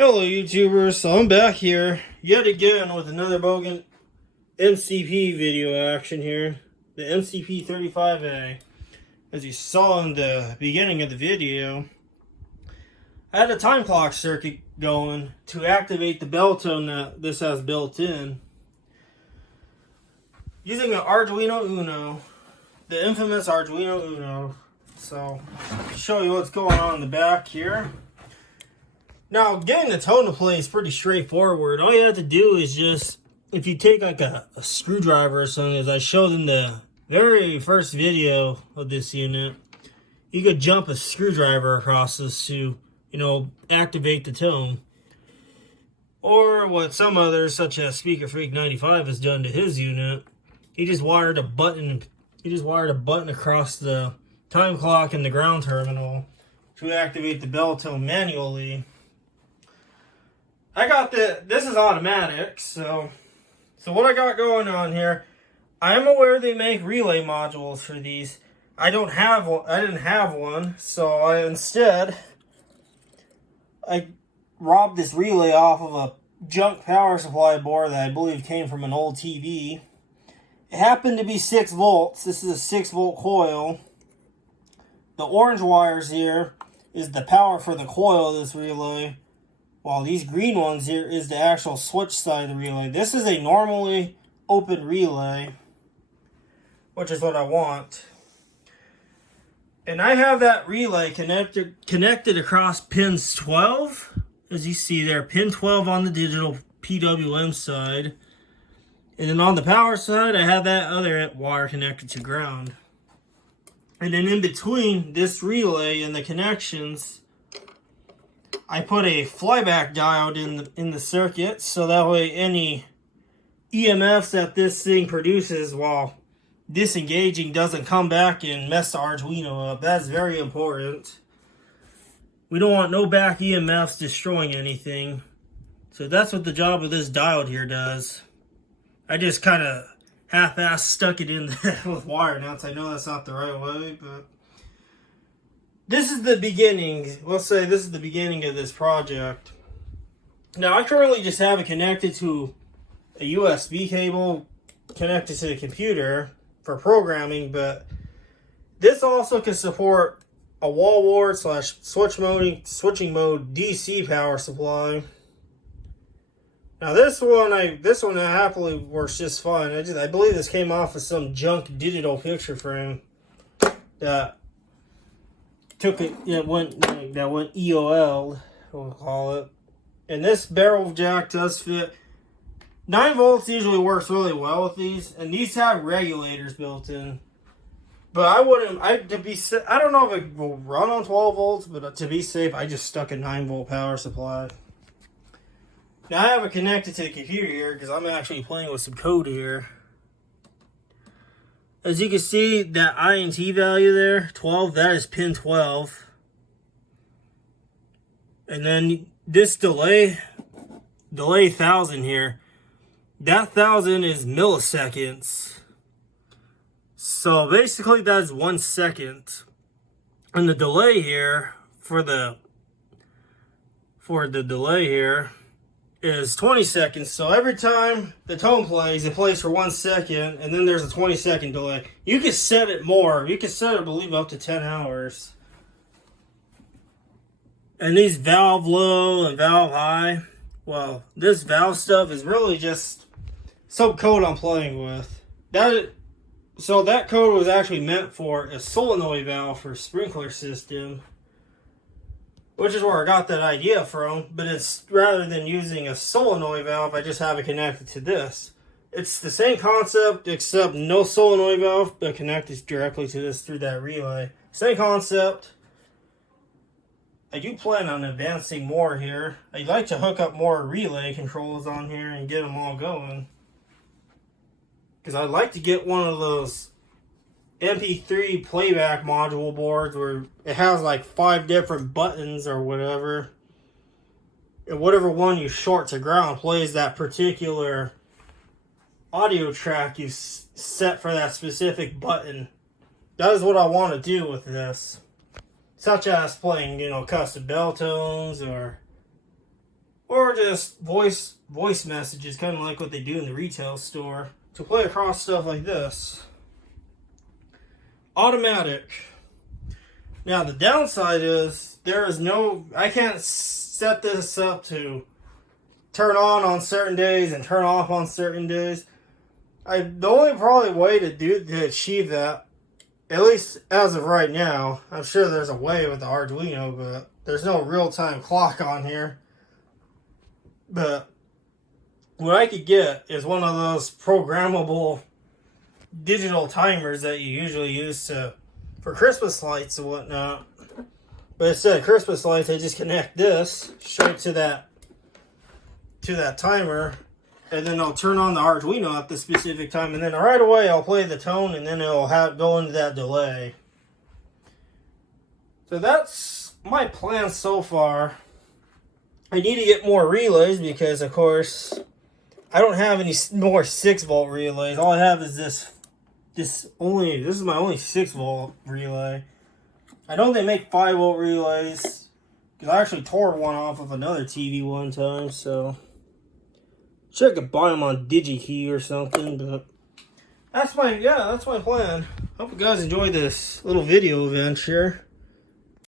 Hello YouTubers, so I'm back here yet again with another Bogen MCP video action here. The MCP-35A. As you saw in the beginning of the video, I had a time clock circuit going to activate the bell tone that this has built in. Using an Arduino Uno, the infamous Arduino Uno. So, to show you what's going on in the back here. Now, getting the tone to play is pretty straightforward. All you have to do is just, if you take like a screwdriver or something, as I showed in the very first video of this unit, you could jump a screwdriver across this to, activate the tone. Or what some others, such as Speaker Freak 95, has done to his unit. He just wired a button. Across the time clock and the ground terminal to activate the bell tone manually. This is automatic, so what I got going on here, I'm aware they make relay modules for these. I didn't have one, so instead I robbed this relay off of a junk power supply board that I believe came from an old TV. It happened to be 6 volts. This is a 6 volt coil. The orange wires here is the power for the coil of this relay, while these green ones here is the actual switch side of the relay. This is a normally open relay, which is what I want. And I have that relay connected across pins 12, as you see there, pin 12 on the digital PWM side. And then on the power side, I have that other wire connected to ground. And then in between this relay and the connections, I put a flyback diode in the circuit, so that way any EMFs that this thing produces while disengaging doesn't come back and mess the Arduino up. That's very important. We don't want no back EMFs destroying anything. So that's what the job of this diode here does. I just kind of half-assed stuck it in there with wire nuts. I know that's not the right way, but this is the beginning. Let's say this is the beginning of this project. Now, I currently just have it connected to a USB cable connected to the computer for programming, but this also can support a wall wart / switching mode DC power supply. Now this one happily works just fine. I believe this came off of some junk digital picture frame that went EOL, we'll call it. And this barrel jack does fit. 9 volts usually works really well with these, and these have regulators built in. But I don't know if it will run on 12 volts, but to be safe, I just stuck a 9 volt power supply. Now I have it connected to the computer here because I'm actually playing with some code here. As you can see, that INT value there, 12, that is pin 12. And then this delay 1000 here, that 1000 is milliseconds. So basically that's 1 second. And the delay here for the delay here is 20 seconds. So every time the tone plays, it plays for 1 second, and then there's a 20-second delay. You can set it more. You can set it, I believe, up to 10 hours. And these valve low and valve high, well, this valve stuff is really just some code I'm playing with. So that code was actually meant for a solenoid valve for a sprinkler system, which is where I got that idea from. But it's, rather than using a solenoid valve, I just have it connected to this. It's the same concept, except no solenoid valve, but connected directly to this through that relay. Same concept. I do plan on advancing more here. I'd like to hook up more relay controls on here and get them all going, because I'd like to get one of those MP3 playback module boards where it has like 5 different buttons or whatever, and whatever one you short to ground plays that particular audio track you set for that specific button. That is what I want to do with this, such as playing, custom bell tones or or just voice messages, kind of like what they do in the retail store, to play across stuff like this. Automatic. Now the downside is I can't set this up to turn on certain days and turn off on certain days. The only probably way to achieve that, at least as of right now, I'm sure there's a way with the Arduino, but there's no real-time clock on here. But what I could get is one of those programmable digital timers that you usually use for Christmas lights and whatnot. But instead of Christmas lights, I just connect this straight to that timer, and then I'll turn on the Arduino at the specific time, and then right away I'll play the tone, and then it'll go into that delay. So that's my plan so far. I need to get more relays because, of course, I don't have any more 6-volt relays. All I have is this is my only 6-volt relay. I know they make 5-volt relays, because I actually tore one off of another TV one time, so sure I could buy them on DigiKey or something, but that's my plan. Hope you guys enjoyed this little video adventure.